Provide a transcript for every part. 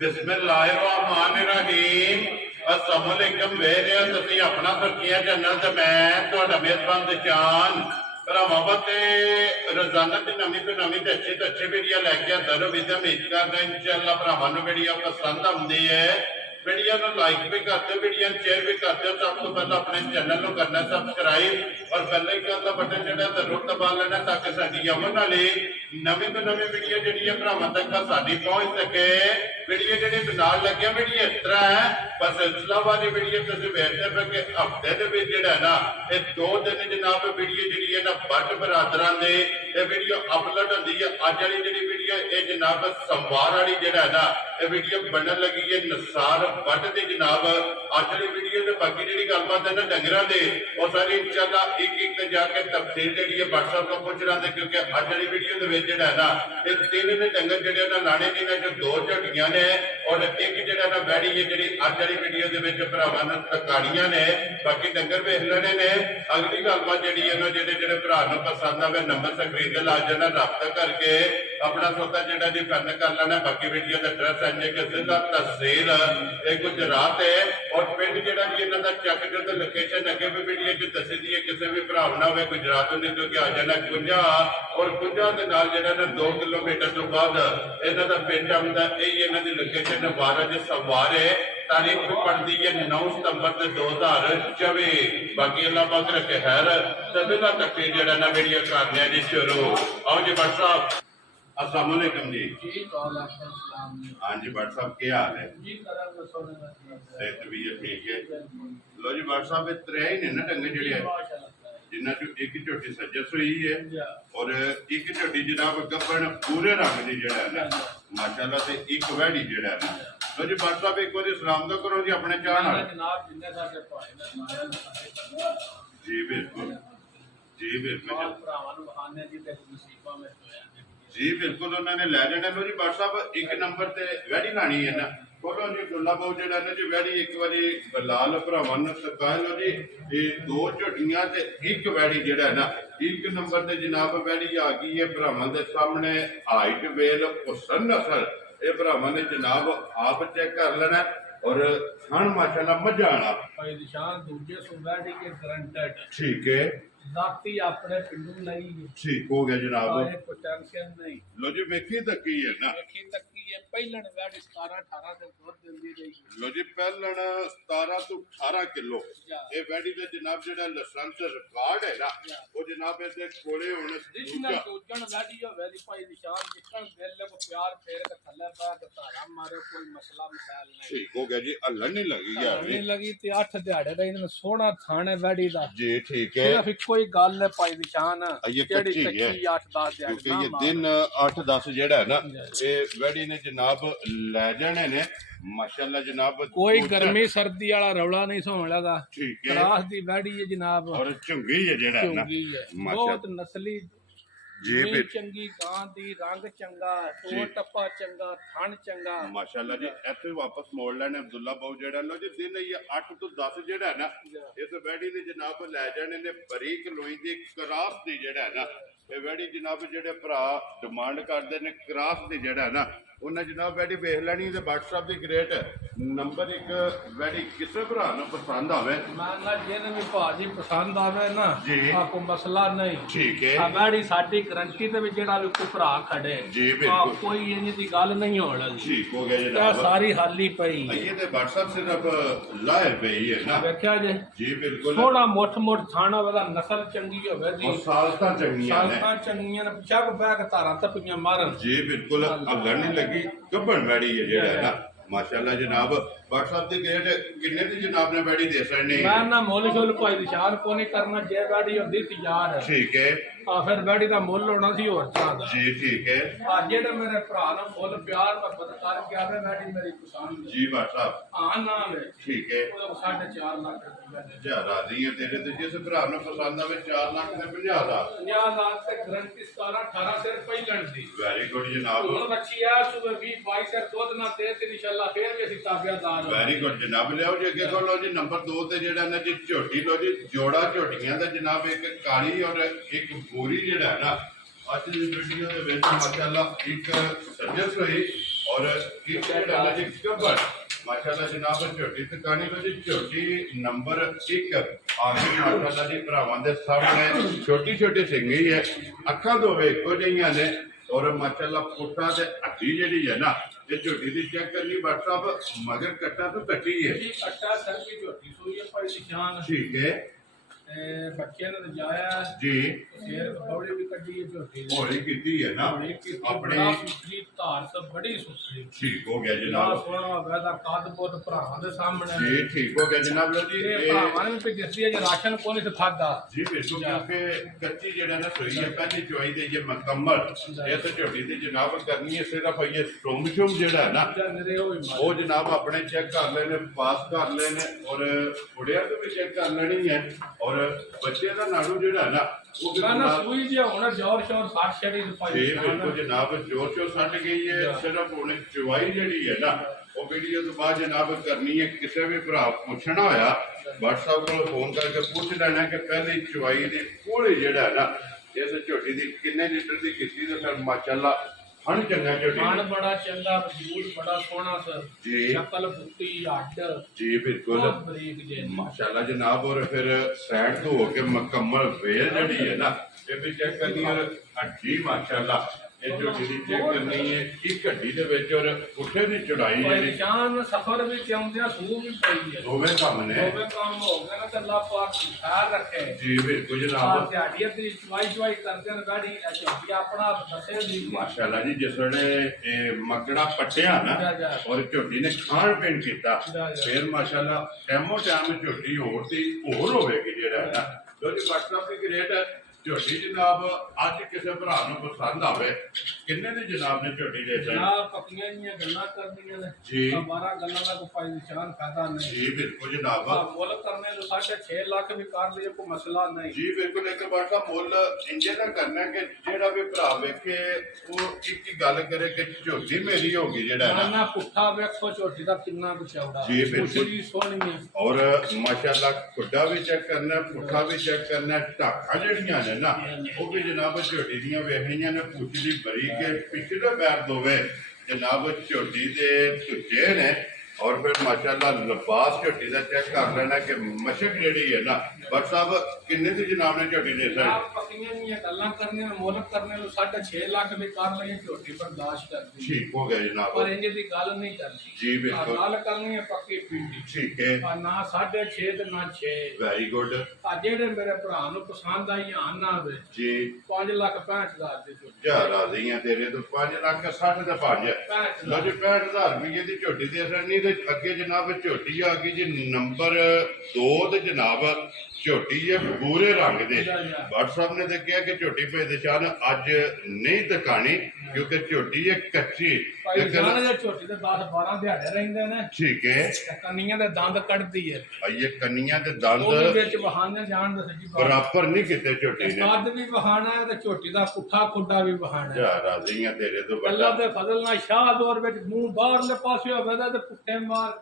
बिस्मिल्लाहिर्रहमानिर्रहीम। अस्सलाम वालेकुम। वेरे तुसीं अपना फरकिया चैनल ते मैं तुहाडा मेजबान दिशान भरावां ते रोजाना की नवीं तो नवीं ते अच्छी वीडियो लैके आंदा रहो। विद उम्मीद करदा इंशाअल्लाह भरावां नूं वीडियो पसंद आउंदी है। वीडियो को लाइक भी करते हो, वीडियो शेयर भी करते हो। सब तो पहले अपने चैनल को करना सबसक्राइब और बेल आइकन का बटन जो जरूर दबा लेना ताकि साडी आने वाली नवीं तो नवीं वीडियो जी भरावां तक साडी पहुंच सके। वीडियो जी नाल लगे वीडियो इस तरह है, पर सिलसिला वाली वीडियो तुम वेखते पे कि हफ्ते के ना ये 2 दिन जनाब वीडियो जी है ना बट बरादर के ये वीडियो अपलोड होती है। अज वाली जी वीडियो ये जनाब सोमवार वाली जरा है ना ये वीडियो बनन लगी है नसार बट की जनाब। अज वाली वीडियो ने बाकी जी गलबात है ना डंगर के और सारी इंशाल्लाह एक जाके तफसील जी है व्हाट्सएप को पूछ रहा है, क्योंकि अज वाली वीडियो के जरा है ना ये 3 ने डंगर जो लाने जिन्हें जो 2 झोटियां ने और एक जरा ना बैड़ी है जी अज वाली वीडियो के भरावान तकाड़ियां ने। बाकी डंगर वेख लेने ने। अगली गलबात जी है जो भरा पसंद आवे नंबर स्क्रीन से ला जाना, रब्ता करके अपना सौदा जो जी फन कर लेना। बाकी वीडियो का एड्रैस है कि जिला तहसील गुजरात है और पिंड जो जी इन्हों का चक जो लोकेशन अगे भी वीडियो च दसी दी है। किसी भी भरा ना हो गुजरात ने जो कि आ जाना कुंजा और कुंजा के नाल जो 2 किलोमीटर तो बाद इन्हों का पिंड आता। यही इन्हों की लोकेशन 12 सवारे तारीख भी पड़ती है 9 सितंबर 2024। बाकी अल्लाह पाक रखे खैर सभी का तकरीर जरा ना वीडियो करने जी शुरू। आओ जी भट्ट साहब, अस्सलाम वालेकुम जी। हाँ जी भट्ट साहब क्या हाल है? सेहत भी है ठीक है। लो जी भट्ट साहब 3 ही ने ना डंगर जड़े जिन्हों चो एक झोटी सजस हुई है और एक झोटी जनाब गब्बन पूरे रंग की जड़ा है ना माशाल्लाह से एक वैड़ी जड़ा है ना। लो जी भट्ट साहब एक बार सलाम तो करो जी अपने चाह जी बिल्कुल जी बिल्कुल जी बिल्कुल उन्होंने लै जाना। लो जी भट्ट साहब एक नंबर से वैड़ी लानी है ना बोलो जी डुला बहु जरा ना जी वैड़ी एक बार बलाल भरावान कह लो जी ये 2 झोटियां ते एक वैड़ी जरा ना एक नंबर से जनाब वैड़ी आ गई है भरावान के सामने। हाइट वेल हुसन नसल ये भरावान ने जनाब आप चेक कर लेना और खान माशाल्लाह मजा आना ठीक है जाती अपने पिंडू नहीं ठीक हो गया जनाब। कोई टेंशन नहीं। लो जी वेखी तकी है ना वेखी तकी है पहलन वैडी 17-18 से दूध दिंदी रही। लो जी पहलन 17 तो 18 किलो ये वैडी का जनाब जेड़ा लाइसेंस रिकॉर्ड है ना वो जनाब इसके कोले होने जिसने दूजन वैडी हो वैली भाई निशान जितन दिल को प्यार फेर के थल्ले बैठ तारा मारे कोई मसला मसाइल नहीं। ठीक हो गया जी अल्लाह नहीं लगी यार नहीं लगी ते 8 दिहाड़े रही ने सोना थाने वैडी दा जी ठीक है। सिर्फ कोई गल है भाई निशान ये कच्ची है 8-10 दिहाड़े क्योंकि ये दिन 8-10 जेड़ा है ना ये वैडी ने जनाब ले जाने ने माशाल्लाह जनाब। कोई गर्मी सर्दी वाला रौला नहीं सोन लगा ठीक है क्रास दी वैडी है जनाब और चंगी है जेड़ा है ना बहुत नस्ली जी भी चंगी कां दी रंग चंगा टोर टप्पा चंगा थन चंगा माशाल्लाह जी। ऐसे वापस मोड़ लेने अब्दुल्ला बहु जेड़ा लो जी दिन ये 8 तो 10 जेड़ा है ना इस वैडी ने जनाब लै जाने ने बरीक लोई दी क्रास दी जेड़ा है ना ये वैडी जनाब जेड़े भरा डिमांड करते ने क्रास दी जेड़ा है ना उन्हें जनाब वैडी वेख लैनी ते व्हाट्सएप दी ग्रेट नंबर 1 वैडी किसे भरा नूं पसंद आवे मैं जेने भी भाजी पसंद आवे ना जी आपको मसला नहीं ठीक है। आ वैडी साडी गारंटी ते भी जेड़ा भी कोई भरा खड़े जी बिल्कुल कोई इंज दी गल नहीं होण लगी ठीक हो गया क्या जनाब। सारी हाली पई ये ते व्हाट्सएप सिर्फ लाए पई है ना देखा जे जी बिल्कुल थोड़ा मोट मोट थाना वाला नस्ल चंगी होवे जी और सालता चंगियां ने सालता चंगियां ने पिछा को बैग तारा तपियां मारन जी बिल्कुल अल्लाह नहीं लगी गब्बन वैड़ी है जेड़ा है ना माशाल्लाह जनाब। व्हाट्सएप दी ग्रेड किन्ने दी जनाब ने वैड़ी दे सकनी मैं ना मोल शोल कोई निशान को नहीं करना जे वैडी होंदी तैयार है ठीक है फिर वैडी दा मुੱਲ होना सी होर चाहदा जी ठीक है। जेड़ा मेरे भरा ना मुੱਲ प्यार मोहब्बत करके आवे वैडी मेरी पसंद जी व्हाट्सएप हां ना वे ठीक है। वो 4.5 लाख रुपया जा राजी है तेरे ते जिस भरा नु पसंद आवे 4 लाख ते 50,000 50 लाख से गारंटी 17-18 से पहिलन दी वेरी गुड जनाब ਹੁਣ ਬੱਚੀ ਆ ਸੁਬਹ 20-22 से ਦੁੱਧ ਨਾ ਦੇ ਤੇ इंशाल्लाह फिर भी ਅਸੀਂ ਤਾਬਿਆਦਾਰ वेरी गुड जनाब। लियाओ जी अगे लो जी नंबर 2 ते जेड़ा ना जी झोटी लो जी जोड़ा झोटियां दा जनाब एक काली और एक पूरी जेड़ा है ना आज की वीडियो दे विच माशाल्लाह एक सजस हुई ਔਰ ਕੀ ਜਿਹੜਾ ਜੀ ਕਬਰ ਮਾਸ਼ਾਅੱਲਾ ਜਨਾਬ ਝੋਟੀ ਤਕਾਨੀ ਕੋ ਜੀ ਝੋਟੀ ਨੰਬਰ 1 ਆ ਗਈ ਮਾਸ਼ਾਅੱਲਾ ਜੀ ਭਰਾਵਾਂ ਦੇ ਸਾਹਮਣੇ ਛੋਟੀ ਛੋਟੀ ਸਿੰਘੀ ਹੈ ਅੱਖਾਂ ਤੋਂ ਵੇ ਇੱਕੋ ਜਿਹੀਆਂ ਨੇ ਔਰ ਮਾਸ਼ਾਅੱਲਾ ਪੁੱਠਾ ਤੇ ਹੱਡੀ ਜਿਹੜੀ ਹੈ ਨਾ ਇਹ ਝੋਟੀ ਦੀ ਚੈੱਕ ਕਰਨੀ WhatsApp ਮਗਰ ਕੱਟਾ ਤੋਂ ਕੱਟੀ ਹੈ ਜੀ ਕੱਟਾ ਸਰ ਦੀ ਝੋਟੀ ਸੂਈ ਹੈ ਭਾਈ ਨਿਸ਼ਾਨ ਠੀਕ ਹੈ ਬੱਚਿਆਂ ਨੇ ਰਜਾਇਆ ਜੀ ਫੇਰ ਬੌੜੀ ਵੀ ਕੱਢੀ ਹੈ ਝੋਟੀ ਦੀ ਹੋਲੀ ਕੀਤੀ ਹੈ ਨਾ ਆਪਣੇ ਆਪਣੇ ਸੁਥਰੀ ਧਾਰ ਤਾਂ ਬੜੀ ਸੁਥਰੀ ਠੀਕ ਹੋ ਗਿਆ ਨਾ ਜਨਾਬ ਸੋਹਣਾ ਹੋਇਆ ਦਾ ਕੱਦ ਬੁੱਧ ਭਰਾਵਾਂ ਦੇ ਸਾਹਮਣੇ ਜੀ ਠੀਕ ਹੋ ਗਿਆ ਜਨਾਬ ਲੋ ਜੀ ਇਹ ਭਰਾਵਾਂ ਨੇ ਵੀ ਜਿਸਦੀ ਹੈ ਰਾਸ਼ਨ ਕੋਲ ਨਹੀਂ ਖਾਦਾ ਜੀ ਬਿਲਕੁਲ ਕਿਉਂਕਿ ਕੱਚੀ ਜਿਹੜਾ ਨਾ ਸੋਈ ਹੈ ਪਹਿਲੀ ਚੁਆਈ ਦੇ ਜੇ ਮੁਕੰਮਲ ਇਹ ਤਾਂ ਝੋਟੀ ਦੀ ਜਨਾਬ ਕਰਨੀ ਹੈ ਸਿਰਫ ਇਹ ਸ਼ੁਮ ਜਿਹੜਾ ਹੈ ਨਾ ਜਨਰੇ ਹੋਈ ਉਹ ਜਨਾਬ ਆਪਣੇ ਚੈੱਕ ਕਰ ਲੈਣੇ ਪਾਸ ਕਰ ਲੈਣੇ ਔਰ ਕੁੜਿਆਂ ਤੋਂ ਵੀ ਚੈੱਕ ਕਰ ਲੈਣੀ ਹੈ ਔਰ ਬੱਚੇ ਦਾ ਨਾੜੂ ਜਿਹੜਾ ਹੈ ਨਾ ਉਹ ਵੀ ਨਾ ਜਨਾਬ ਸੂਈ ਜੇ ਹੁਣ ਜ਼ੋਰ ਸ਼ੋਰ ਸਾਠ ਛੜੀ ਭਾਈ ਜੀ ਬਿਲਕੁਲ ਜਨਾਬ ਜੋਰ ਚੋ ਸੱਟ ਗਈ ਹੈ ਸਿਰਫ ਹੁਣ ਚੁਆਈ ਜਿਹੜੀ ਹੈ ਨਾ ਉਹ ਵੀਡੀਓ ਤੋਂ ਬਾਅਦ ਜਨਾਬ ਕਰਨੀ ਹੈ ਕਿਸੇ ਵੀ ਭਰਾ ਪੁੱਛਣਾ ਹੋਇਆ WhatsApp ਕੋਲ ਫੋਨ ਕਰਕੇ ਪੁੱਛ ਲੈਣਾ ਕਿ ਪਹਿਲੀ ਚੁਆਈ ਦੀ ਕੋਲੇ ਜਿਹੜਾ ਹੈ ਨਾ ਇਸ ਝੋਟੀ ਦੀ ਕਿੰਨੇ ਲੀਟਰ ਦੀ ਕੀਤੀ ਤੇ ਫਿਰ ਮਾਸ਼ਾਅੱਲਾ ਹਣ ਚੰਗਾ ਝੋਟੀ ਖਾਣ ਬੜਾ ਚੰਗਾ ਵਜੂਦ ਬੜਾ ਸੋਹਣਾ ਸਰ ਜੀ ਸ਼ਕਲ ਬੁੱਤੀ ਹੱਡ ਜੀ ਬਿਲਕੁਲ ਬਹੁਤ ਬਰੀਕ ਜੇ ਮਾਸ਼ਾਅੱਲਾ ਜਨਾਬ ਔਰ ਫਿਰ ਸਾਈਡ ਤੋਂ ਹੋ ਕੇ ਮੁਕੰਮਲ ਵੇਲ ਜਿਹੜੀ ਹੈ ਨਾ ਇਹ ਵੀ ਚੈੱਕ ਕਰਨੀ ਔਰ ਹੱਡੀ ਮਾਸ਼ਾਅੱਲਾ ਇਹ ਜੋ ਜਿਹੜੀ ਚੈੱਕ ਕਰਨੀ ਹੈ ਇੱਕ ਹੱਡੀ ਦੇ ਵਿੱਚ ਔਰ ਉੱਠੇ ਦੀ ਚੜਾਈ ਭਾਈ ਜਿਹੜੀ ਨਿਸ਼ਾਨ ਸਫਰ ਵੀ ਚਾਹੁੰਦਿਆਂ ਸੂ ਵੀ ਪਈ ਹੈ ਦੋਵੇਂ ਕੰਮ ਨੇ ਦੋਵੇਂ ਕੰਮ ਹੋ ਗਏ ਨਾ ਤੇ ਅੱਲਾਹ ਪਾਕ ਖਿਆਲ ਰੱਖੇ ਜੀ ਬਿਲਕੁਲ ਆਹ ਜਨਾਬ ਦਿਹਾੜੀਆਂ ਦੀ ਚਵਾਈ ਕਰਦੇ ਨੇ ਗਾੜੀ ਝੋਟੀ ਆਪਣਾ ਦੱਸੇ ਦੀ ਮਾਸ਼ਾਅੱਲਾ ਜੀ ਜਿਸ ਵੇਲੇ ਇਹ ਮੱਕੜਾ ਪੱਟਿਆ ਨਾ ਜਾ, ਜਾ। ਔਰ ਝੋਟੀ ਨੇ ਖਾਣ ਪੀਣ ਕੀਤਾ ਜਾ, ਜਾ। ਫਿਰ ਮਾਸ਼ਾਅੱਲਾ ਟੈਮੋ ਟੈਮ ਝੋਟੀ ਹੋਰ ਦੀ ਹੋਰ ਹੋਵੇਗੀ ਜਿਹੜਾ ਹੈ ਨਾ ਜਿਹੜੀ WhatsApp ਦੀ ਗ੍ਰੇਟ ਝੋਟੀ ਜਨਾਬ ਅੱਜ ਕਿਸੇ ਭਰਾ ਨੂੰ ਪਸੰਦ ਆਵੇ ਕਿੰਨੇ ਦੀ ਜਨਾਬ ਨੇ ਝੋਟੀ ਦੇ ਦਿੱਤੀ ਨਾ ਪੱਕੀਆਂ ਜੀਆਂ ਗੱਲਾਂ ਕਰਨੀਆਂ ਨੇ ਜੀ। 12 ਗੱਲਾਂ ਦਾ ਕੋਈ ਭਾਈ ਨਿਸ਼ਾਨ ਫਾਇਦਾ ਨਹੀਂ ਜੀ ਬਿਲਕੁਲ ਜਨਾਬ ਮੁੱਲ ਕਰਨੇ ਨੂੰ 6.5 ਲੱਖ ਵੀ ਕਰ ਲਈਏ ਕੋਈ ਮਸਲਾ ਨਹੀਂ ਜੀ ਬਿਲਕੁਲ ਇੱਕ ਵਾਰ ਦਾ ਮੁੱਲ ਇੰਜੇ ਦਾ ਕਰਨਾ ਕਿ ਜਿਹੜਾ ਵੀ ਭਰਾ ਵੇਖੇ ਉਹ ਇੱਕ ਹੀ ਗੱਲ ਕਰੇ ਕਿ ਝੋਟੀ ਮੇਰੀ ਹੋਗੀ ਜਿਹੜਾ ਹੈ ਨਾ ਨਾ ਪੁੱਠਾ ਵੇਖੋ ਝੋਟੀ ਦਾ ਕਿੰਨਾ ਕੁ ਚੌੜਾ ਜੀ, ਬਿਲਕੁਲ। ਪੁੱਛੀ ਸੋਹਣੀ ਹੈ ਔਰ ਮਾਸ਼ਾਅੱਲਾ ਖੁੱਡਾ ਵੀ ਚੈੱਕ ਕਰਨਾ ਪੁੱਠਾ ਵੀ ਚੈੱਕ ਕਰਨਾ ਢਾਕਾਂ ਜਿਹੜੀਆਂ ਨੇ ਨਾ ਉਹ ਵੀ ਜਨਾਬ ਝੋਟੀ ਦੀਆਂ ਵੇਖਣੀਆਂ ਨੇ ਪੁੱਛ ਦੀ ਬਰੀ ਕੇ ਪਿਛਲੇ ਪੈਰ ਦੋਵੇ ਜਨਾਬ ਝੋਟੀ ਦੇ ਧੁੱਜੇ ਨੇ ਔਰ ਫਿਰ ਮਾਸ਼ਾਅੱਲਾ ਲਿਬਾਸ ਝੋਟੀ ਦਾ ਚੈੱਕ ਕਰ ਲੈਣਾ ਕਿ ਮਸ਼ਕ ਜਿਹੜੀ ਹੈ ਨਾ ਬਟ ਸਾਹਿਬ ਕਿੰਨੇ ਦੀ ਜਨਾਬ ਨੇ ਝੋਟੀ ਦੇ ਸਰ ਆਪ ਪੱਕੀਆਂ ਜੀਆਂ ਗੱਲਾਂ ਕਰਨੀਆਂ ਮੁੱਲ ਕਰਨੇ ਨੂੰ 6.5 ਲੱਖ ਵੀ ਕਰ ਲਈਏ ਝੋਟੀ ਬਰਦਾਸ਼ਤ ਕਰਦੀ ਠੀਕ ਹੋ ਗਿਆ ਜਨਾਬ ਪਰ ਇੰਜ ਦੀ ਗੱਲ ਨਹੀਂ ਚੱਲਦੀ ਜੀ ਬਿਲਕੁਲ ਗੱਲ ਕਰਨੀ ਹੈ ਪੱਕੀ ਪੀਂਦੀ ਠੀਕ ਹੈ ਆ ਨਾ 6.5 ਤੇ ਨਾ 6 ਵੈਰੀ ਗੁੱਡ ਆ ਜਿਹੜੇ ਮੇਰੇ ਭਰਾ ਨੂੰ ਪਸੰਦ ਆਈ ਆਨ ਨਾ ਹੋਵੇ ਜੀ 5,65,000 ਦੇ ਝੋਟੀ ਜਾ ਰਾਜ਼ੀਆਂ ਤੇਰੇ ਤੋਂ 5 ਲੱਖ 60 ਤੇ 5 65 ਲੋ ਜੀ 65,000 ਰੁਪਏ ਦੀ ਝੋਟੀ ਦੇ ਅਸਰ ਨਹੀਂ ਤੇ ਅੱਗੇ ਜਨਾਬ ਝੋਟੀ ਆ ਗਈ ਜੀ ਨੰਬਰ 2 ਤੇ ਜਨਾਬ ਝੋਟੀ ਹੈ ਪੂਰੇ ਰੰਗ ਦੇ WhatsApp ਨੇ ਤਾਂ ਕਿਹਾ ਕਿ ਝੋਟੀ ਭਾਈ ਨਿਸ਼ਾਨ ਅੱਜ ਨਹੀਂ ਦਿਖਾਣੀ ਕਿਉਂਕਿ ਝੋਟੀ ਹੈ ਕੱਚੀ ਭਾਈ ਜਾਨ ਦੇ ਝੋਟੀ ਦੇ 10-12 ਦਿਹਾੜੇ ਰਹਿੰਦੇ ਨੇ ਠੀਕ ਹੈ ਤੇ ਕੰਨੀਆਂ ਦੇ ਦੰਦ ਕੱਢਦੀ ਹੈ ਇਹ ਕੰਨੀਆਂ ਤੇ ਉਹ ਵੀ ਦੰਦ ਵਿੱਚ ਬਹਾਨੇ ਜਾਣ ਦਾ ਸੱਚੀ ਬਾਤ ਬਰਾਬਰ ਨਹੀਂ ਕੀਤੇ ਝੋਟੀ ਨੇ ਕੱਦ ਵੀ ਬਹਾਨਾ ਹੈ ਤੇ ਝੋਟੀ ਦਾ ਪੁੱਠਾ ਖੁੱਡਾ ਵੀ ਬਹਾਨਾ ਹੈ ਜਾ ਰਾਜ਼ੀਆਂ ਤੇਰੇ ਤੋਂ ਅੱਲਾ ਵੱਡਾ ਦੇ ਫਜ਼ਲ ਨਾਲ ਸ਼ਾਹ ਦੌਰ ਵਿੱਚ ਮੂੰਹ ਬਾਹਰਲੇ ਪਾਸੇ ਹੋਵੇ ਤਾਂ ਤੇ ਪੁੱਠੇ ਮਾਰ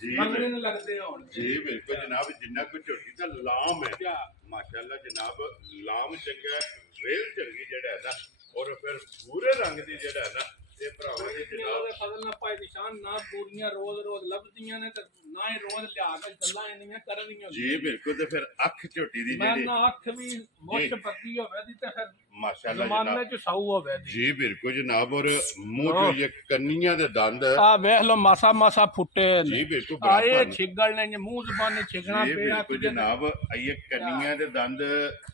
ਜੀ ਮੰਗਣੇ ਨੂੰ ਲੱਗਦੇ ਹੋਣ ਜੀ ਬਿਲਕੁਲ ਜਨਾਬ ਜਿੰਨਾ ਕੁ ਝੋਟੀ ਦਾ ਲਾਮ ਹੈ ਕਿਆ ਮਾਸ਼ਾਅੱਲਾ ਜਨਾਬ ਲਾਮ ਚੰਗਾ ਹੈ, ਵੇਲ ਚੰਗੀ ਜਿਹੜਾ ਹੈ ਨਾ ਔਰ ਫਿਰ ਪੂਰੇ ਰੰਗ ਦੀ ਜਿਹੜਾ ਹੈ ਨਾ ਇਹ ਭਰਾਵਾਂ ਦੇ ਜਨਾਬ ਦੇ ਫਜ਼ਲ ਨਾਲ ਭਾਈ ਨਿਸ਼ਾਨ ਨਾ ਪੂਰੀਆਂ ਰੋਜ਼ ਲੱਭਦੀਆਂ ਨੇ ਤੇ ਨਾ ਹੀ ਰੋਜ਼ ਲਿਆ ਕੇ ਗੱਲਾਂ ਇੰਨੀਆਂ ਕਰਨੀਆਂ ਜੀ ਬਿਲਕੁਲ ਤੇ ਫਿਰ ਅੱਖ ਝੋਟੀ ਦੀ ਮੈਂ ਜਿਹੜੀ ਨਾ ਅੱਖ ਵੀ ਮੁੱਛ ਪੱਕੀ ਹੋਵੇ ਦੀ ਤੇ ਫਿਰ ਮਾਸ਼ਾਅੱਲਾ ਜ਼ਮਾਨੇ ਜਨਾਬ ਚ ਸਾਊ ਹੋਵੇ ਦੀ ਜੀ ਬਿਲਕੁਲ ਜਨਾਬ ਔਰ ਮੂੰਹ ਚੋਂ ਇਹ ਕੰਨੀਆਂ ਦੇ ਦੰਦ ਆ ਵੇਖ ਲੋ ਮਾਸਾ ਮਾਸਾ ਫੁੱਟੇ ਜੀ ਨੇ ਬਿਲਕੁਲ ਆਏ ਬਰਾਬਰ ਨੇ। ਛਿੱਗਲ ਨੇ ਮੂੰਹ ਜ਼ਬਾਨੇ ਛਿਗਣਾ ਜੀ ਪਿਆ ਬਿਲਕੁਲ ਜਨਾਬ ਇਹ ਕੰਨੀਆਂ ਦੇ ਦੰਦ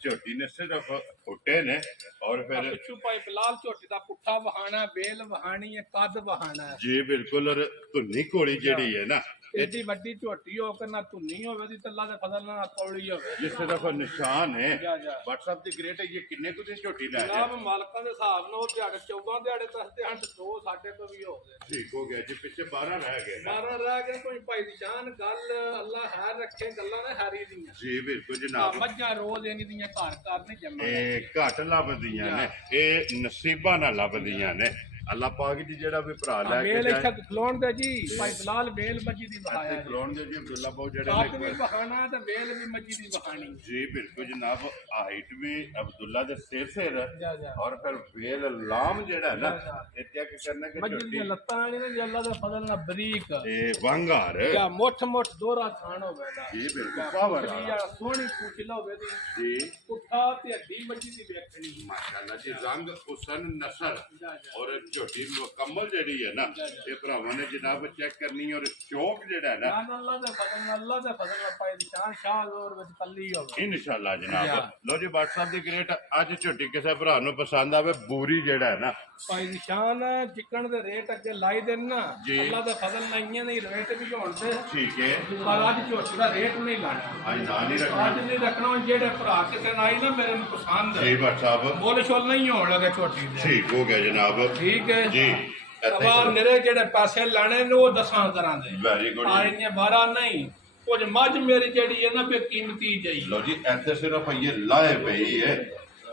ਝੋਟੀ ਨੇ ਸਿਰਫ ਫੁੱਟੇ ਨੇ ਔਰ ਫਿਰ ਪਿੱਛੂ ਭਾਈ ਬਿਲਾਲ ਝੋਟੀ ਦਾ ਪੁੱਠਾ ਵਹਾਣਾ ਬੇਲ ਵਹਾਣੀ ਹੈ ਕੱਦ ਵਹਾਣਾ ਹੈ ਜੀ ਬਿਲਕੁਲ ਔਰ ਧੁੰਨੀ ਘੋੜੀ ਜਿਹੜੀ ਹੈ ਨਾ ਏਡੀ ਵੱਡੀ ਝੋਟੀ ਹੋ ਕੇ ਨਾ ਧੁੰਨੀ ਹੋਵੇ ਦੀ ਤੱਲਾ ਦੇ ਫਜ਼ਲ ਨਾਲ ਕੌੜੀ ਹੋਵੇ ਜਿਸ ਤਰ੍ਹਾਂ ਦਾ ਨਿਸ਼ਾਨ ਹੈ ਜਾ ਜਾ WhatsApp ਦੀ ਗ੍ਰੇਟ ਹੈ ਇਹ ਕਿੰਨੇ ਕੁ ਦੀ ਝੋਟੀ ਲੈ ਜਨਾਬ ਮਾਲਕਾਂ ਦੇ ਹਿਸਾਬ ਨਾਲ ਉਹ ਦਿਹਾੜੇ 14 ਦਿਹਾੜੇ ਦੱਸਦੇ ਹਨ ਤੇ 2 ਸਾਡੇ ਤੋਂ ਵੀ ਹੋ ਗਏ ਠੀਕ ਹੋ ਗਿਆ ਜੀ ਪਿੱਛੇ 12 ਰਹਿ ਗਏ ਨਾ 12 ਰਹਿ ਗਏ ਕੋਈ ਭਾਈ ਦੀ ਸ਼ਾਨ ਗੱਲ ਅੱਲਾ ਹੈਰ ਰੱਖੇ ਗੱਲਾਂ ਨੇ ਹੈਰੀ ਦੀਆਂ ਜੀ ਬਿਲਕੁਲ ਆ ਜਨਾਬ ਮੱਝਾਂ ਰੋਜ਼ ਇੰਨੀ ਦੀਆਂ ਘਰ ਨਹੀਂ ਜੰਮਾ ਇਹ ਘੱਟ ਲੱਭਦੀਆਂ ਨੇ ਇਹ ਨਸੀਬਾਂ ਨਾਲ ਲੱਭਦੀਆਂ ਨੇ ਅੱਲਾ ਪਾਕ ਜੀ ਜਿਹੜਾ ਵੀ ਭਰਾ ਲੈ ਕੇ ਵੇਲ ਜਾਏ ਇੱਥੇ ਖਲੋਣ ਦੇ ਜੀ ਭਾਈ ਬਲਾਲ ਵੇਲ ਮੱਜੀ ਦੀ ਬਹਾਇਆ ਇੱਥੇ ਖਲੋਣਗੇ ਜੀ ਅਬਦੁੱਲਾ ਬਾਉ ਜਿਹੜੇ ਕੱਟ ਨੇ ਵੀ ਬਹਾਣਾ ਹੈ ਤੇ ਵੇਲ ਵੀ ਮੱਜੀ ਦੀ ਬਹਾਣੀ ਜੀ ਬਿਲਕੁਲ ਜਨਾਬ ਹਾਈਟ ਵੀ ਅਬਦੁੱਲਾ ਦੇ ਸਿਰ ਜਾ ਜਾ ਔਰ ਫਿਰ ਵੇਲ ਲਾਮ ਜਿਹੜਾ ਹੈ ਨਾ ਇਹ ਚੈੱਕ ਕਰਨਾ ਕਿ ਮੱਜੀ ਦੀਆਂ ਲੱਤਾਂ ਵਾਲੀ ਨੇ ਜੀ ਅੱਲਾ ਦਾ ਫਜ਼ਲ ਨਾਲ ਬਰੀਕ ਇਹ ਵੰਗਾਰ ਜਾਂ ਮੁੱਠ ਦੋਰਾ ਥਾਣ ਹੋਵੇ ਦਾ ਜੀ ਬਿਲਕੁਲ ਪਾਵਰ ਜਾਂ ਸੋਹਣੀ ਕੁਚਲਾ ਹੋਵੇ ਦੀ ਜੀ ਪੁੱਠਾ ਤੇ ਹੱਡੀ ਮੱਜੀ ਦੀ ਵੇਖਣੀ ਮਾਸ਼ਾਅੱਲਾ ਜੀ ਰੰਗ ਹੁਸਨ ਨਸਲ ਜਾ ਜਾ ਔਰ ਝੋਟੀ ਮੁਕੰਮਲ ਜਿਹੜੀ ਹੈ ਨਾ ਇਹ ਭਰਾਵਾਂ ਨੇ ਜਨਾਬ ਚੈੱਕ ਕਰਨੀ ਔਰ ਚੌਕ ਜਿਹੜਾ ਹੈ ਨਾ ਅੱਲਾ ਦੇ ਫਜ਼ਲ ਨਾਲ ਪਾਈ ਨਿਸ਼ਾਨ ਸ਼ਾਹ ਜ਼ੋਰ ਵਿੱਚ ਪੱਲੀ ਹੋਵੇ ਇਨਸ਼ਾਅੱਲਾ ਜਨਾਬ ਲੋ ਜੀ WhatsApp ਦੀ ਗ੍ਰੇਟ ਅੱਜ ਝੋਟੀ ਕਿਸੇ ਭਰਾ ਨੂੰ ਪਸੰਦ ਆਵੇ ਬੂਰੀ ਜਿਹੜਾ ਹੈ ਨਾ ਭਾਈ ਨਿਸ਼ਾਨ ਚਿਕਨ ਦੇ ਰੇਟ ਅੱਗੇ ਲਾਈ ਦੇਣ ਨਾ ਜੀ। ਅੱਲਾ ਦਾ ਫਜ਼ਲ ਨਾਲ ਇੰਨੇ ਨਹੀਂ ਰੇਟ ਵੀ ਹੋਣ ਤੇ ਠੀਕ ਹੈ ਪਰ ਅੱਜ ਝੋਟੀ ਦਾ ਰੇਟ ਨਹੀਂ ਲਾਣਾ ਅੱਜ ਨਾ ਨਹੀਂ ਰੱਖਣਾ ਅੱਜ ਨਹੀਂ ਰੱਖਣਾ ਜਿਹੜੇ ਭਰਾ ਕਿਸੇ ਨਾਲ ਆਈ ਨਾ ਮੇਰੇ ਨੂੰ ਪਸੰਦ ਜੀ WhatsApp ਮੁੱਲ ਛੋਲ ਨਹੀਂ ਹੋਣ ਲੱਗਾ ਝੋਟੀ ਦੇ ਠੀਕ ਹੋ ਗਿਆ ਜਨਾਬ ਠੀਕ ਹੈ ਜੀ ਅਵਾਰ ਮੇਰੇ ਜਿਹੜੇ ਪੈਸੇ ਲੈਣੇ ਨੇ ਉਹ ਦਸਾਂ ਕਰਾਂ ਦੇ ਵੈਰੀ ਗੁੱਡ ਆ ਇੰਨੇ 12 ਨਹੀਂ ਕੁਝ ਮੱਝ ਮੇਰੀ ਜਿਹੜੀ ਹੈ ਨਾ ਬੇ ਕੀਮਤੀ ਜਈ ਲੋ ਜੀ ਇੱਥੇ ਸਿਰਫ ਇਹ ਲਾਏ ਪਈ ਹੈ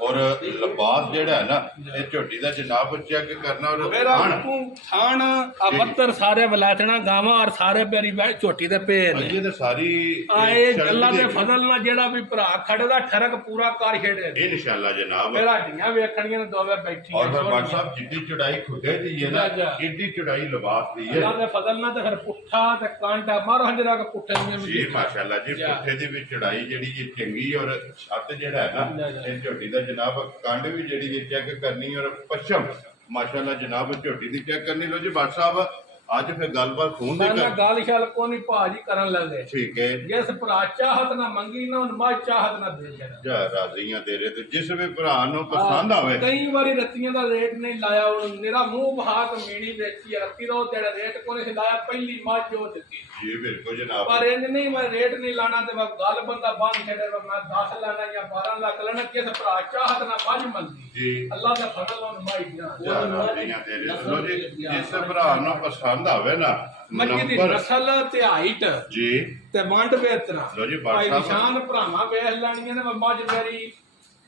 ਔਰ ਲਿਬਾਸ ਜਿਹੜਾ ਹੈ ਨਾ ਇਹ ਝੋਟੀ ਦਾ ਜਨਾਬ ਚੈੱਕ ਕਰਨਾ ਔਰ ਮੇਰਾ ਖਾਣ ਤੂੰ ਥਾਣ ਆ ਬੱਤਰ ਸਾਰੇ ਬਲਾਤਣਾ ਗਾਵਾਂ ਔਰ ਸਾਰੇ ਪਿਆਰੀ ਬਹਿ ਝੋਟੀ ਦੇ ਪੇ ਨੇ ਇਹ ਤੇ ਸਾਰੀ ਆਏ ਅੱਲਾ ਦੇ ਫਜ਼ਲ ਨਾਲ ਜਿਹੜਾ ਵੀ ਭਰਾ ਖੜੇ ਦਾ ਠਰਕ ਪੂਰਾ ਕਰ ਛੇੜੇ ਇਨਸ਼ਾਅੱਲਾ ਜਨਾਬ ਮੇਰਾ ਢੀਆਂ ਵੇਖਣੀਆਂ ਨੇ ਦੋਵੇਂ ਬੈਠੀਆਂ ਔਰ ਫਿਰ ਬਾਦ ਸਾਹਿਬ ਜਿੱਡੀ ਚੜਾਈ ਖੁੱਡੇ ਦੀ ਹੈ ਨਾ ਕਿੱਡੀ ਚੜਾਈ ਲਿਬਾਸ ਦੀ ਹੈ ਅੱਲਾ ਦੇ ਫਜ਼ਲ ਨਾਲ ਤੇ ਫਿਰ ਪੁੱਠਾ ਤੇ ਕਾਂਟਾ ਮਾਰੋ ਹੰਜਰਾ ਕੇ ਪੁੱਠੇ ਦੀਆਂ ਜੀ ਮਾਸ਼ਾਅੱਲਾ ਜੀ ਪੁੱਠੇ ਦੀ ਵੀ ਚੜਾਈ ਜਿਹੜੀ ਇਹ ਚੰਗੀ ਔਰ ਛੱਤ ਜਿਹੜਾ ਹੈ ਨਾ ਇਹ ਝੋਟੀ ਦਾ ਜਨਾਬ ਕੰਡ ਵੀ ਜਿਹੜੀ ਇਹ ਚੈੱਕ ਕਰਨੀ ਔਰ ਪੱਛਮ ਮਾਸ਼ਾਅੱਲਾ ਜਨਾਬ ਝੋਟੀ ਦੀ ਚੈੱਕ ਕਰਨੀ ਲੋ ਜੀ ਬਾਦ ਸਾਹਿਬ ਅੱਜ ਫਿਰ ਗੱਲਬਾਤ ਫੋਨ ਤੇ ਨਾ ਕਰ ਗਾਲ ਸ਼ਾਲ ਕੋਨੀ ਭਾਜੀ ਕਰਨ ਲੱਗੇ ਠੀਕ ਹੈ ਜਿਸ ਭਰਾ ਚਾਹਤ ਨਾ ਮੰਗੀ ਨਾ ਉਹਨ ਮਾ ਚਾਹਤ ਨਾ ਦੇ ਦੇਣਾ ਜਾ ਰਾਜ਼ੀਆਂ ਤੇਰੇ ਤੇ ਜਿਸ ਵੀ ਭਰਾ ਨੂੰ ਪਸੰਦ ਆਵੇ ਕਈ ਵਾਰੀ ਰੱਤੀਆਂ ਦਾ ਰੇਟ ਨਹੀਂ ਲਾਇਆ ਉਹ ਮੇਰਾ ਮੂੰਹ ਬਹਾ ਕੇ ਮੀਣੀ ਵੇਚੀ ਰੱਤੀ ਦਾ ਉਹ ਤੇਰਾ ਰੇਟ ਕੋਨੇ ਸੀ ਲਾਇਆ ਪਹਿਲੀ ਮੱਝ ਉਹ ਦਿੱਤੀ ਜੀ ਬਿਲਕੁਲ ਜਨਾਬ ਪਰ ਇਹ ਨਹੀਂ ਮੈਂ ਰੇਟ ਨਹੀਂ ਲਾਣਾ ਤੇ ਮੈਂ ਗੱਲ ਬੰਦਾ ਬੰਦ ਛੱਡੇ ਮੈਂ 10 ਲਾਣਾ ਜਾਂ 12 ਲੱਖ ਲੈਣਾ ਕਿਸ ਭਰਾ ਚਾਹਤ ਨਾ ਮੱਝ ਮੰਗੀ ਜੀ ਅੱਲਾ ਦਾ ਫਜ਼ਲ ਉਹਨ ਮਾਈ ਜਾ ਨਾ ਰਾਜ਼ੀਆਂ ਤੇਰੇ ਤੇ ਲੋ ਜੀ ਜਿਸ ਭਰਾ ਨੂੰ ਪਸੰਦ ਆਵੇ ਨਾ ਮੱਝ ਦੀ ਨਸਲ ਤੇ ਹਾਈਟ ਜੀ ਤੇ ਵੰਡ ਵੇਤਨਾ ਲੋ ਜੀ ਭਾਈ ਬਾਦਸ਼ਾਹ ਨਿਸ਼ਾਨ ਭਰਾਵਾਂ ਵੇਖ ਲੈਣੀਆਂ ਨੇ ਮੱਝ ਮੇਰੀ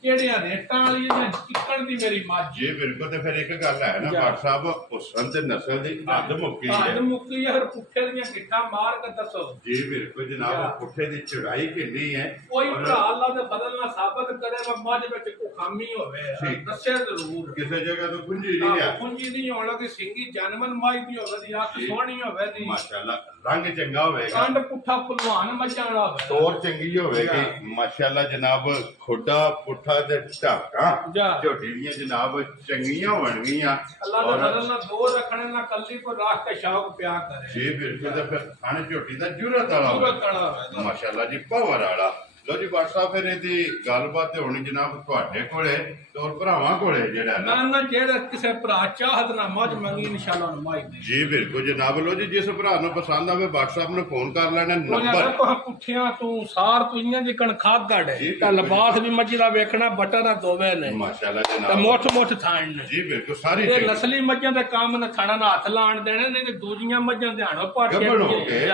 ਕਿਹੜੀਆਂ ਰੇਟਾਂ ਵਾਲੀਆਂ ਨੇ ਚਿੱਕਣ ਦੀ ਮੇਰੀ ਮੱਝ ਜੀ ਬਿਲਕੁਲ ਤੇ ਫਿਰ ਇੱਕ ਗੱਲ ਹੈ ਨਾ ਭਾਟ ਸਾਹਿਬ ਹੁਸਨ ਤੇ ਨਸਲ ਦੀ ਹੱਦ ਮੁੱਕੀ ਅੱਜ ਹੈ ਮੁੱਕੀ ਯਾਰ ਪੁੱਠੇ ਦੀਆਂ ਗਿੱਠਾਂ ਮਾਰ ਕੇ ਦੱਸੋ ਜੀ ਬਿਲਕੁਲ ਜਨਾਬ ਪੁੱਠੇ ਦੀ ਚੜਾਈ ਕਿੰਨੀ ਹੈ ਕੋਈ ਭਰਾ ਅੱਲਾ ਦੇ ਫਜ਼ਲ ਨਾਲ ਸਾਬਤ ਕਰੇ ਵਾ ਮੱਝ ਵਿੱਚ ਕੋਈ ਖਾਮੀ ਹੋਵੇ ਦੱਸੇ ਜ਼ਰੂਰ ਕਿਸੇ ਜਗ੍ਹਾ ਤੋਂ ਗੁੰਝੀ ਨਹੀਂ ਹੈ ਕੁੰਜੀ ਨਹੀਂ ਹੋਣਾ ਕਿ ਸਿੰਗੀ ਜਨਮਨ ਮਾਈ ਦੀ ਹੋਵੇ ਦੀ ਅੱਖ ਸੋਹਣੀ ਹੋਵੇ ਦੀ ਮਾਸ਼ਾਅੱਲਾ ਰੰਗ ਚੰਗਾ ਹੋਵੇਗਾ ਕੰਡ ਪੁੱਠਾ ਭਲਵਾਨ ਮੱਝਾਂ ਵਾਲਾ ਹੋਵੇ ਤੋਰ ਚੰਗੀ ਹੋਵੇਗੀ ਮਾਸ਼ਾਅੱਲਾ ਜਨਾਬ ਖੋਡਾ ਪੁੱਠਾ ਤੇ ਢਾਕਾਂ ਝੋਟੀ ਦੀਆਂ ਜਨਾਬ ਚੰਗੀਆਂ ਬਣਗੀਆਂ ਅੱਲਾ ਦੇ ਫਜ਼ਲ ਨਾਲ ਦੋ ਰੱਖਣੇ ਨਾਲ ਕੱਲੀ ਕੋ ਰੱਖ ਕੇ ਸ਼ੌਕ ਪਿਆ ਕਰੇ ਜੀ ਬਿਲਕੁਲ ਤੇ ਫਿਰ ਖਾਣੇ ਝੋਟੀ ਦਾ ਜੁਰਤ ਵਾਲਾ ਹੋਵੇ ਮਾਸ਼ਾਅੱਲਾ ਜੀ ਪਾਵਰ ਵਾਲਾ ਲੋ ਜੀ WhatsApp ਫਿਰ ਇਹਦੀ ਗੱਲਬਾਤ ਤੇ ਹੋਣੀ ਜਨਾਬ ਤੁਹਾਡੇ ਕੋਲੇ ਤੇ ਹੋਰ ਭਰਾਵਾਂ ਕੋਲੇ ਜਿਹੜਾ ਨਾ ਜਿਹੜਾ ਕਿਸੇ ਭਰਾ ਚਾਹਤ ਨਾ ਮੱਝ ਮੰਗੀ ਇਨਸ਼ਾਅੱਲਾ ਨਮਾਈ ਦੇ ਜੀ ਬਿਲਕੁਲ ਜਨਾਬ ਲੋ ਜੀ ਜਿਸ ਭਰਾ ਨੂੰ ਪਸੰਦ ਆਵੇ WhatsApp ਨੂੰ ਫੋਨ ਕਰ ਲੈਣਾ ਨੰਬਰ ਨੰਬਰ ਪੁੱਠਿਆਂ ਤੂੰ ਸਾਰ ਤੂੰ ਇੰਆਂ ਜਿਕਣ ਖਾਦੜ ਤਾਂ ਲਿਬਾਸ ਵੀ ਮੱਝ ਦਾ ਵੇਖਣਾ ਬਟਨ ਦੋਵੇਂ ਨੇ ਮਾਸ਼ਾਅੱਲਾ ਤੇ ਜਨਾਬ ਮੁੱਠ ਥਾਣ ਨੇ ਜੀ ਬਿਲਕੁਲ ਸਾਰੀ ਇਹ ਨਸਲੀ ਮੱਝਾਂ ਦੇ ਕੰਮ ਨਾ ਖਾਣਾ ਨਾ ਹੱਥ ਲਾਣ ਦੇਣੇ ਨਹੀਂ ਤੇ ਦੂਜੀਆਂ ਮੱਝਾਂ ਧਿਆਨੋਂ ਪੜ ਕੇ ਗੱਬੜ ਹੋ ਕੇ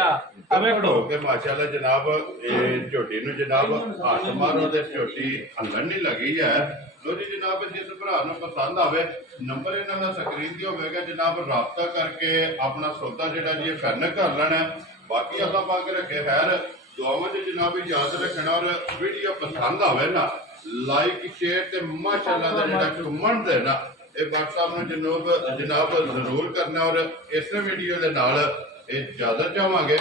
ਅਵੇ ਗੱਬੜ ਹੋ ਕੇ ਮਾਸ਼ਾਅੱਲਾ ਜਨਾਬ ਇਹ ਝੋਟੀ ਨੂੰ ਜਨਾਬ ਹੱਥ ਮਾਰੋ ਤੇ ਝੋਟੀ ਹੰਗਣ ਨਹੀਂ ਲੱਗੀ ਹੈ ਲੋ ਜੀ ਜਨਾਬ ਜਿਸ ਭਰਾ ਨੂੰ ਪਸੰਦ ਆਵੇ ਨੰਬਰ ਇਹਨਾਂ ਦਾ ਸਕਰੀਨ ਤੇ ਹੋਵੇਗਾ ਜਨਾਬ ਰਾਬਤਾ ਕਰਕੇ ਆਪਣਾ ਸੌਦਾ ਜਿਹੜਾ ਜੀ ਫੈਨ ਕਰ ਲੈਣਾ ਬਾਕੀ ਅੱਲਾਹ ਪਾਕ ਰੱਖੇ ਖੈਰ ਦੁਆਵਾਂ ਚ ਜਨਾਬ ਯਾਦ ਰੱਖਣਾ ਔਰ ਵੀਡੀਓ ਪਸੰਦ ਆਵੇ ਨਾ ਲਾਈਕ ਸ਼ੇਅਰ ਤੇ ਮਾਸ਼ਾਅੱਲਾ ਦਾ ਜਿਹੜਾ ਕਮੈਂਟ ਦੇਣਾ ਇਹ WhatsApp ਨੂੰ ਜਨਾਬ ਜ਼ਰੂਰ ਕਰਨਾ ਔਰ ਇਸ ਵੀਡੀਓ ਦੇ ਨਾਲ ਇਹ ਇਜਾਜ਼ਤ ਚਾਹਾਂਗੇ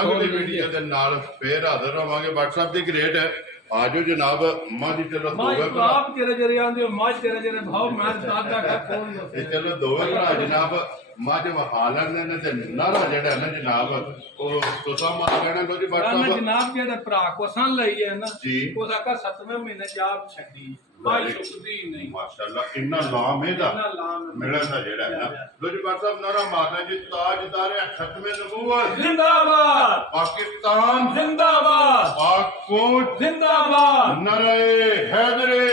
ਅਗਲੀ ਵੀਡੀਓ ਦੇ ਨਾਲ ਫੇਰ ਹਾਜ਼ਰ ਹੋਵਾਂਗੇ WhatsApp ਦੀ ਗ੍ਰੇਟ ਹੈ ਆਜੋ ਜਨਾਬ ਮਾਝੀ ਚਲੋ ਦੋਵੇਂ ਭਰਾ ਆਪ ਤੇਰੇ ਜਿਹੜੇ ਆਂਦੇ ਮਾਝ ਤੇਰੇ ਜਿਹੜੇ ਭਾਵ ਮੈਂ ਦਾਦਾ ਕਾ ਕੋਲ ਇਹ ਚਲੋ ਦੋਵੇਂ ਭਰਾ ਜਨਾਬ ਮਾਝ ਵਹਾ ਲੈਂਦੇ ਨੇ ਤੇ ਨਾਰਾ ਜਿਹੜਾ ਨਾ ਜਨਾਬ ਉਹ ਤੁਸਾਂ ਮਾਰ ਲੈਣਾ ਲੋ ਜੀ WhatsApp ਜਨਾਬ ਜਿਹੜੇ ਭਰਾ ਕੋ ਸੰ ਲਈ ਹੈ ਨਾ ਜੀ ਉਹ ਸਾਕਾ 7ਵੇਂ ਮਹੀਨੇ ਜਾਬ ਛੱਡੀ ਮਾਈ ਸ਼ੁਕਦੀ ਨਹੀਂ ਮਾਸ਼ਾਅੱਲਾ ਕਿੰਨਾ ਲਾਮ ਇਹਦਾ ਇੰਨਾ ਲਾਮ ਮਿਲਣ ਦਾ ਜਿਹੜਾ ਹੈ ਨਾ ਲੋ ਜੀ WhatsApp ਨਾਰਾ ਮਾਰਨਾ ਜੀ ਤਾਜਦਾਰ ਖਤਮੇ ਨਬੂਵਤ ਜ਼ਿੰਦਾਬਾਦ ਪਾਕਿਸਤਾਨ ਜ਼ਿੰਦਾਬਾਦ ਪਾਕ ਫੌਜ ਜ਼ਿੰਦਾਬਾਦ ਨਰੇ ਹੈਦਰੇ